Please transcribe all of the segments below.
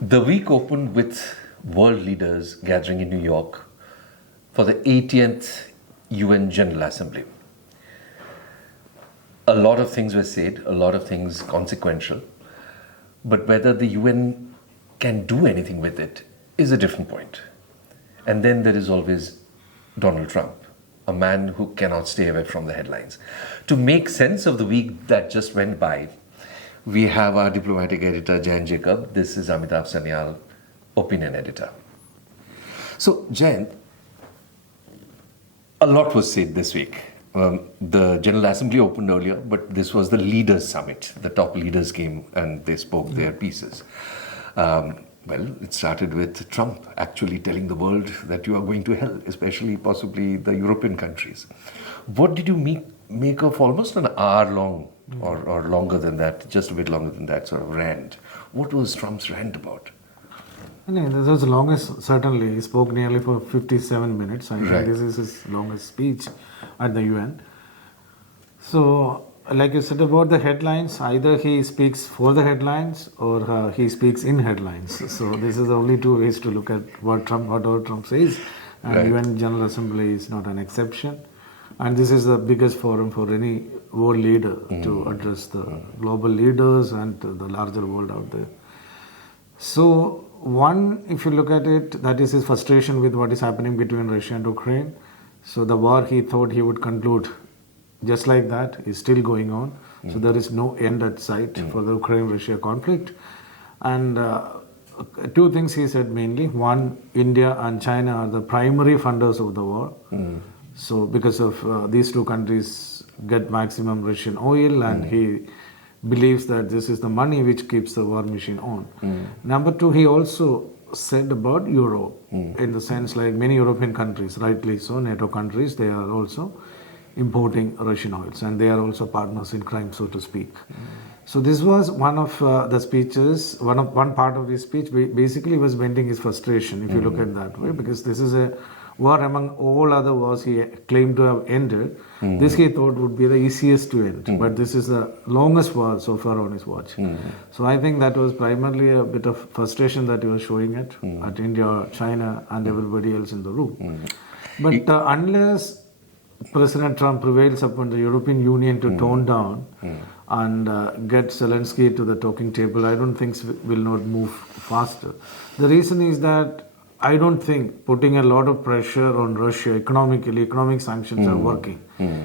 The week opened with world leaders gathering in New York for the 80th UN General Assembly. A lot of things were said, a lot of things consequential, but whether the UN can do anything with it is a different point. And then there is always Donald Trump, a man who cannot stay away from the headlines. To make sense of the week that just went by, we have our diplomatic editor, Jayanth. This is Amitava, Sanyal, opinion editor. So, Jayanth, a lot was said this week. The General Assembly opened earlier, but this was the Leaders' Summit. The top leaders came and they spoke their pieces. Well, it started with Trump actually telling the world that you are going to hell, especially possibly the European countries. What did you make of almost an hour long or longer than that, just a bit longer than that sort of rant? What was Trump's rant about? No, this was the longest, certainly. He spoke nearly for 57 minutes. I Right. think this is his longest speech at the UN. So, like you said about the headlines, either he speaks for the headlines or he speaks in headlines. So, this is the only two ways to look at whatever Trump says. And Right. UN General Assembly is not an exception. And this is the biggest forum for any world leader to address the global leaders and the larger world out there. So, one, if you look at it, that is his frustration with what is happening between Russia and Ukraine. So, the war he thought he would conclude just like that is still going on. So, there is no end at sight for the Ukraine-Russia conflict. And two things he said mainly. One, India and China are the primary funders of the war. So, because of these two countries get maximum Russian oil, and he believes that this is the money which keeps the war machine on. Number two, he also said about Europe, in the sense like many European countries, rightly so, NATO countries, they are also importing Russian oils, and they are also partners in crime, so to speak. So this was one of the speeches, one part of his speech basically was venting his frustration, if you look at that way, because this is a war among all other wars he claimed to have ended. This he thought would be the easiest to end, but this is the longest war so far on his watch. So I think that was primarily a bit of frustration that he was showing at India, China, and everybody else in the room. But unless President Trump prevails upon the European Union to tone down and get Zelensky to the talking table, I don't think will not move faster. The reason is that I don't think putting a lot of pressure on Russia economic sanctions are working,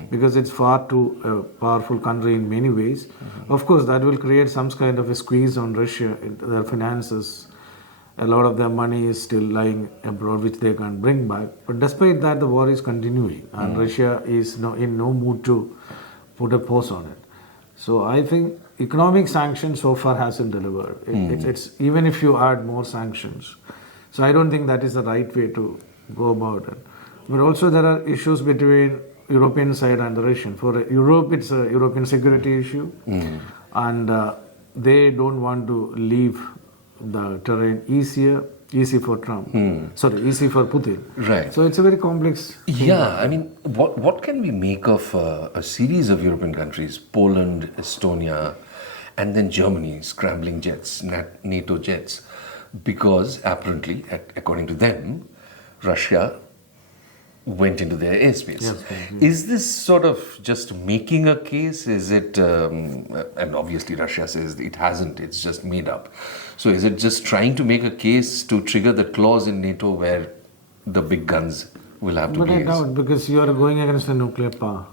because it's far too powerful country in many ways. Of course, that will create some kind of a squeeze on Russia, their finances. A lot of their money is still lying abroad, which they can't bring back. But despite that, the war is continuing, and Russia is in no mood to put a pause on it. So I think economic sanctions so far hasn't delivered. It's even if you add more sanctions. So I don't think that is the right way to go about it. But also there are issues between European side and the Russian. For Europe, it's a European security issue, and they don't want to leave the terrain easy for Trump. Easy for Putin. Right. So it's a very complex thing. Yeah, I mean, what can we make of a series of European countries, Poland, Estonia, and then Germany scrambling jets, NATO jets, because apparently, according to them, Russia went into their airspace. Yes, Is this sort of just making a case? Is it, and obviously Russia says it hasn't, it's just made up. So is it just trying to make a case to trigger the clause in NATO where the big guns will have to But I blaze? doubt, because you are going against a nuclear power.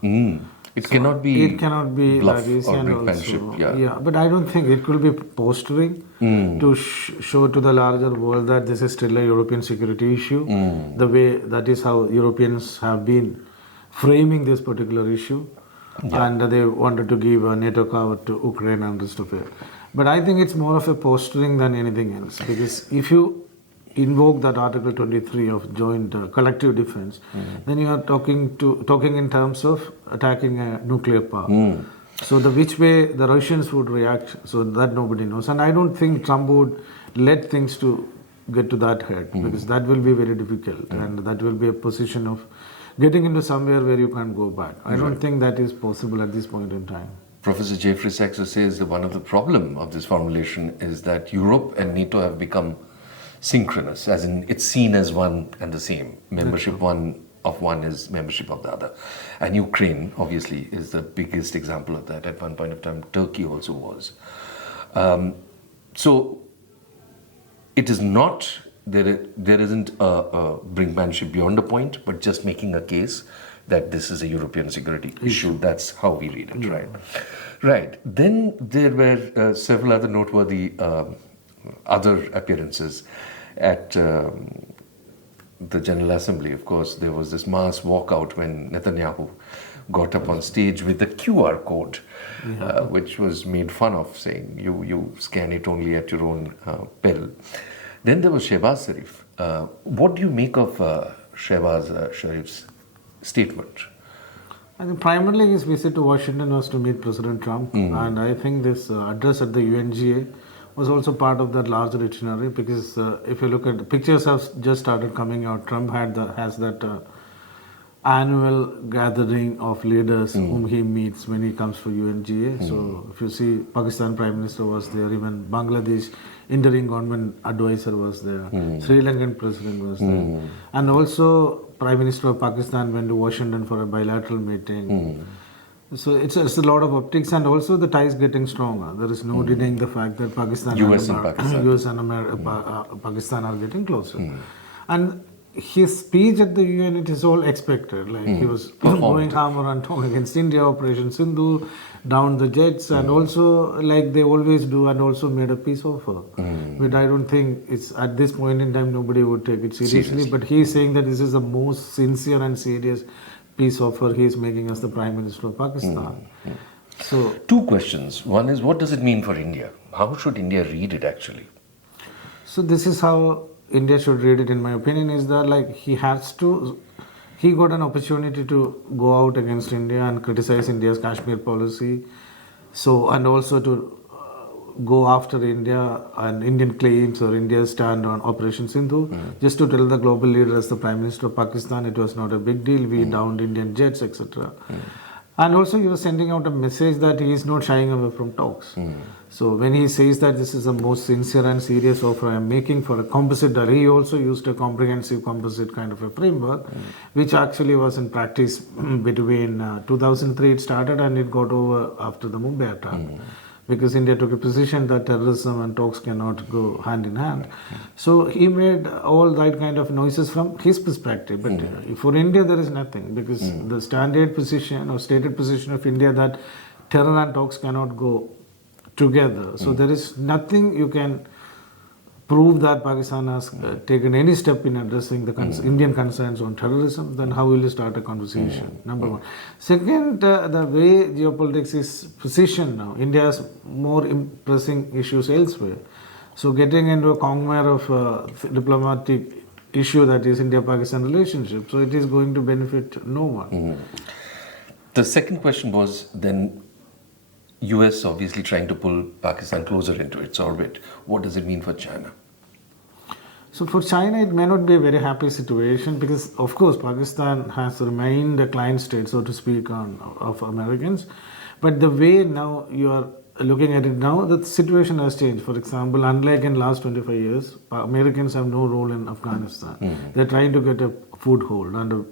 It cannot be bluff like easy, or and brinkmanship. also, Yeah. but I don't think it will be posturing to show to the larger world that this is still a European security issue. The way that is how Europeans have been framing this particular issue, and they wanted to give a NATO cover to Ukraine and rest of it. But I think it's more of a posturing than anything else, because if you invoke that Article 23 of joint collective defense, then you are talking in terms of attacking a nuclear power. So the which way the Russians would react, so that nobody knows. And I don't think Trump would let things to get to that head, because that will be very difficult, and that will be a position of getting into somewhere where you can't go back. I don't think that is possible at this point in time. Professor Jeffrey Sachs says that one of the problem of this formulation is that Europe and NATO have become synchronous, as in it's seen as one and the same. Membership one is membership of the other. And Ukraine, obviously, is the biggest example of that. At one point of time, Turkey also was. So it is not, there isn't a brinkmanship beyond a point, but just making a case that this is a European security issue. That's how we read it, right? Right. Then there were several other noteworthy other appearances at the General Assembly. Of course, there was this mass walkout when Netanyahu got up on stage with the QR code, which was made fun of, saying you scan it only at your own peril. Then there was Shehbaz Sharif. What do you make of Shehbaz Sharif's statement? I think primarily his visit to Washington was to meet President Trump, and I think this address at the UNGA was also part of that larger itinerary, because if you look at the pictures have just started coming out. Trump has that annual gathering of leaders whom he meets when he comes for UNGA. So if you see, Pakistan Prime Minister was there, even Bangladesh interim government advisor was there, Sri Lankan president was there, and also Prime Minister of Pakistan went to Washington for a bilateral meeting. So it's a lot of optics, and also the ties getting stronger. There is no denying the fact that Pakistan US and Pakistan are getting closer. And his speech at the UN, it is all expected. Like he was going hammer and tongue against India, Operation Sindhu, down the jets, and also like they always do, and also made a peace offer. But I don't think it's at this point in time nobody would take it seriously. But he is saying that this is the most sincere and serious peace offer he is making as the Prime Minister of Pakistan. So two questions. One is, what does it mean for India? How should India read it actually? So this is how India should read it, in my opinion, is that like he got an opportunity to go out against India and criticize India's Kashmir policy. So, and also to go after India and Indian claims or India's stand on Operation Sindhu, just to tell the global leader as the Prime Minister of Pakistan, it was not a big deal, we downed Indian jets, etc. And also he was sending out a message that he is not shying away from talks. So when he says that this is the most sincere and serious offer I am making for a composite deal, he also used a comprehensive composite kind of a framework, which actually was in practice between 2003 it started, and it got over after the Mumbai attack. Because India took a position that terrorism and talks cannot go hand in hand. So he made all that kind of noises from his perspective. But for India, there is nothing, because the standard position or stated position of India that terror and talks cannot go together. So there is nothing you can prove that Pakistan has taken any step in addressing the Indian concerns on terrorism. Then how will you start a conversation? Number one. Second, the way geopolitics is positioned now, India has more pressing issues elsewhere. So getting into a quagmire of diplomatic issue, that is India-Pakistan relationship, so it is going to benefit no one. The second question was then, US obviously trying to pull Pakistan closer into its orbit. What does it mean for China? So for China, it may not be a very happy situation, because of course Pakistan has remained a client state, so to speak, of Americans. But the way now you are looking at it now, the situation has changed. For example, unlike in last 25 years, Americans have no role in Afghanistan. They're trying to get a foothold and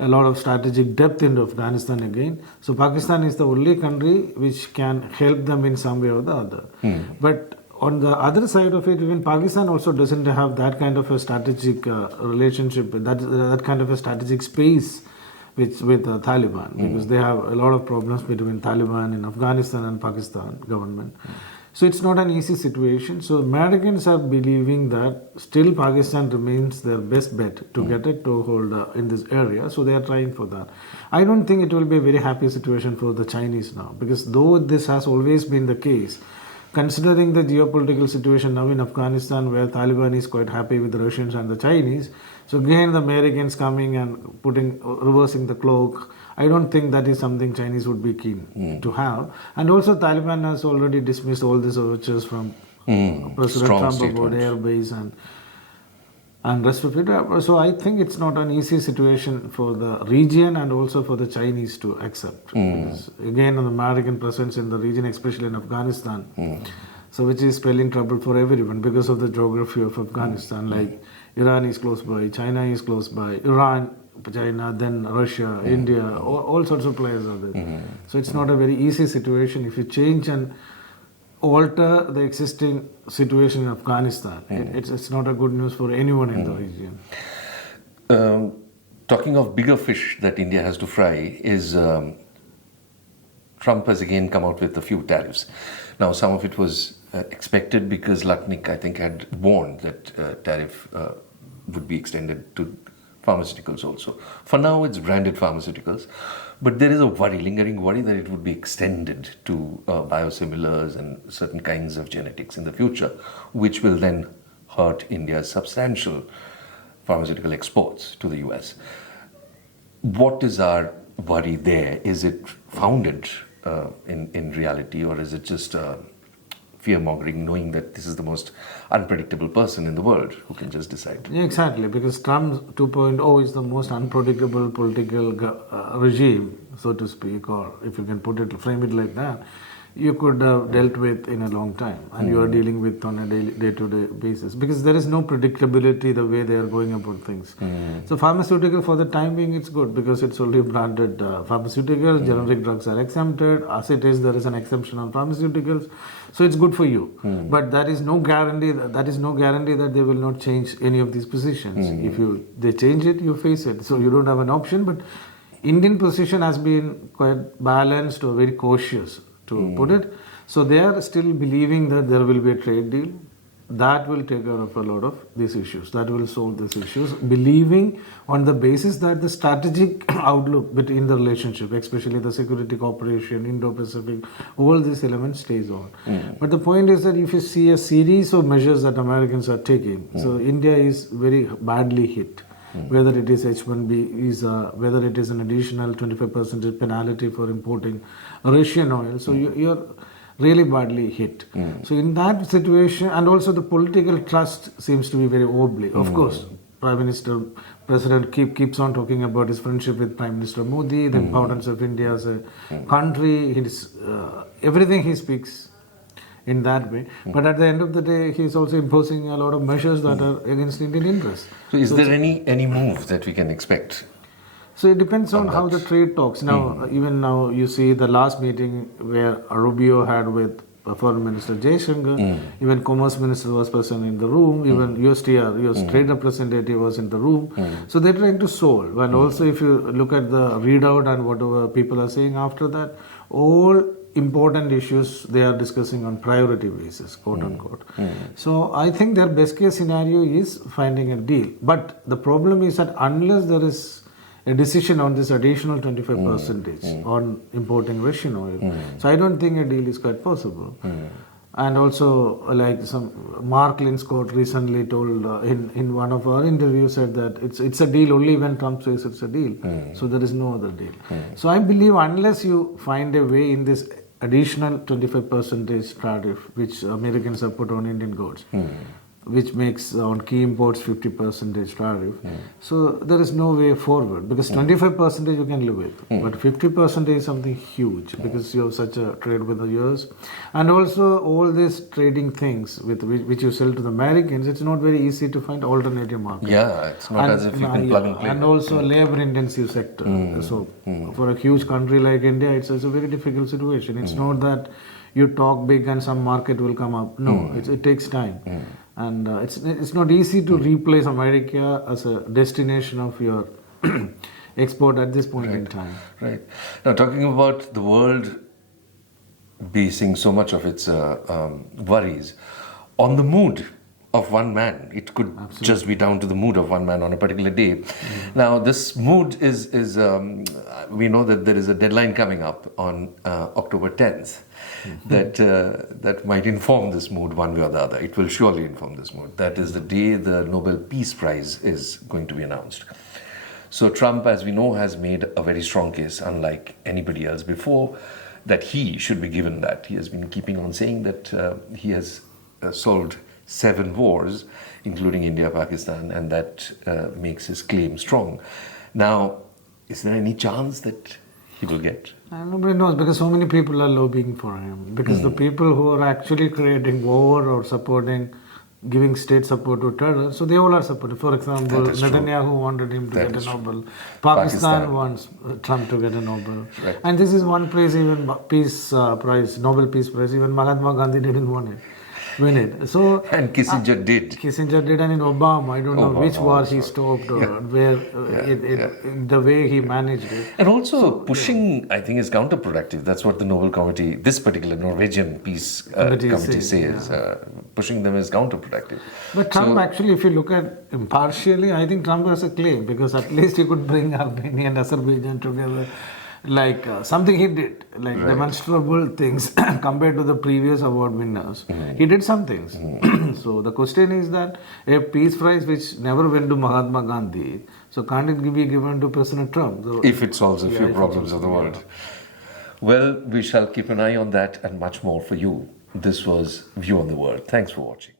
a lot of strategic depth into Afghanistan again. So Pakistan is the only country which can help them in some way or the other. But on the other side of it, even Pakistan also doesn't have that kind of a strategic relationship, that kind of a strategic space with Taliban, because they have a lot of problems between Taliban in Afghanistan and Pakistan government. So it's not an easy situation. So Americans are believing that still Pakistan remains their best bet to get a toehold in this area. So they are trying for that. I don't think it will be a very happy situation for the Chinese now, because though this has always been the case, considering the geopolitical situation now in Afghanistan, where Taliban is quite happy with the Russians and the Chinese, so again the Americans coming and reversing the cloak, I don't think that is something Chinese would be keen to have. And also Taliban has already dismissed all these overtures from President Trump about air base, and and rest of it. So I think it's not an easy situation for the region and also for the Chinese to accept. Because again, an American presence in the region, especially in Afghanistan, so which is spelling trouble for everyone because of the geography of Afghanistan. Like Iran is close by, China is close by, Iran, China, then Russia, India, all sorts of players are there. So it's not a very easy situation. If you change and alter the existing situation in Afghanistan, it's not a good news for anyone in the region. Talking of bigger fish that India has to fry is Trump has again come out with a few tariffs. Now, some of it was expected because Lutnick, I think, had warned that tariff would be extended to pharmaceuticals also. For now, it's branded pharmaceuticals, but there is a worry, lingering worry that it would be extended to biosimilars and certain kinds of genetics in the future, which will then hurt India's substantial pharmaceutical exports to the US. What is our worry there? Is it founded in reality, or is it just fear-mongering, knowing that this is the most unpredictable person in the world who can just decide? Yeah, exactly, because Trump 2.0 is the most unpredictable political regime, so to speak, or if you can frame it like that, you could have dealt with in a long time, and you are dealing with on a day-to-day basis, because there is no predictability the way they are going about things. So pharmaceutical, for the time being, it's good because it's only branded pharmaceuticals. Generic drugs are exempted. As it is, there is an exemption on pharmaceuticals, so it's good for you. But that is no guarantee. That is no guarantee that they will not change any of these positions. If they change it, you face it. So you don't have an option. But Indian position has been quite balanced or very cautious, to put it. So they are still believing that there will be a trade deal that will take care of a lot of these issues, that will solve these issues, believing on the basis that the strategic outlook between the relationship, especially the security cooperation, Indo-Pacific, all these elements stays on. But the point is that if you see a series of measures that Americans are taking, so India is very badly hit. Whether it is H-1B visa, whether it is an additional 25% penalty for importing Russian oil. So you're really badly hit. So in that situation, and also the political trust seems to be very wobbly. Of course, President keeps on talking about his friendship with Prime Minister Modi, the importance of India as a country, everything he speaks in that way. But at the end of the day, he is also imposing a lot of measures that are against Indian interests. So is there any move that we can expect? So it depends on how the trade talks. Now, even now, you see the last meeting where Rubio had with Foreign Minister Jayshankar, even Commerce Minister was present in the room, even USTR, US Trade Representative was in the room. So they're trying to solve. And also, if you look at the readout and whatever people are saying after that, all important issues they are discussing on priority basis, quote unquote. So I think their best case scenario is finding a deal. But the problem is that unless there is a decision on this additional 25% on importing Russian oil, so I don't think a deal is quite possible. And also, like Mark Linscott recently told in one of our interviews, said that it's a deal only when Trump says it's a deal. So there is no other deal. So I believe unless you find a way in this additional 25% tariff which Americans have put on Indian goods, which makes on key imports 50% tariff. So there is no way forward, because 25% you can live with, but 50% is something huge because you have such a trade with the US. And also all these trading things with which you sell to the Americans, it's not very easy to find alternative markets. Yeah, it's not as if you can plug and play. And also labor intensive sector. So for a huge country like India, it's a very difficult situation. It's not that you talk big and some market will come up. No, it takes time. And it's not easy to replace America as a destination of your export at this point in time. Right. Now, talking about the world basing so much of its worries on the mood of one man. It could just be down to the mood of one man on a particular day. Now, this mood is we know that there is a deadline coming up on October 10th. That might inform this mood one way or the other. It will surely inform this mood. That is the day the Nobel Peace Prize is going to be announced. So Trump, as we know, has made a very strong case, unlike anybody else before, that he should be given that. He has been keeping on saying that he has solved 7 wars, including India, Pakistan, and that makes his claim strong. Now, is there any chance that he will get? Nobody knows because so many people are lobbying for him. Because the people who are actually creating war or supporting, giving state support to terror, so they all are supporting. For example, Netanyahu wanted him to get a Nobel. Pakistan wants Trump to get a Nobel. Right. And this is one place, even Peace Prize, Nobel Peace Prize, even Mahatma Gandhi didn't win it. So And Kissinger did. Kissinger did, and in Obama, I don't know which war he stopped or where the way he managed it. And also pushing, I think, is counterproductive. That's what the Nobel Committee, this particular Norwegian Peace Committee says. Pushing them is counterproductive. But Trump actually, if you look at impartially, I think Trump has a claim because at least he could bring Armenia and Azerbaijan together. Like something he did, like demonstrable things compared to the previous award winners. He did some things. So the question is that a peace prize which never went to Mahatma Gandhi, so can't it be given to President Trump? So, if it solves a few problems of the world. Well, we shall keep an eye on that and much more for you. This was View on the World. Thanks for watching.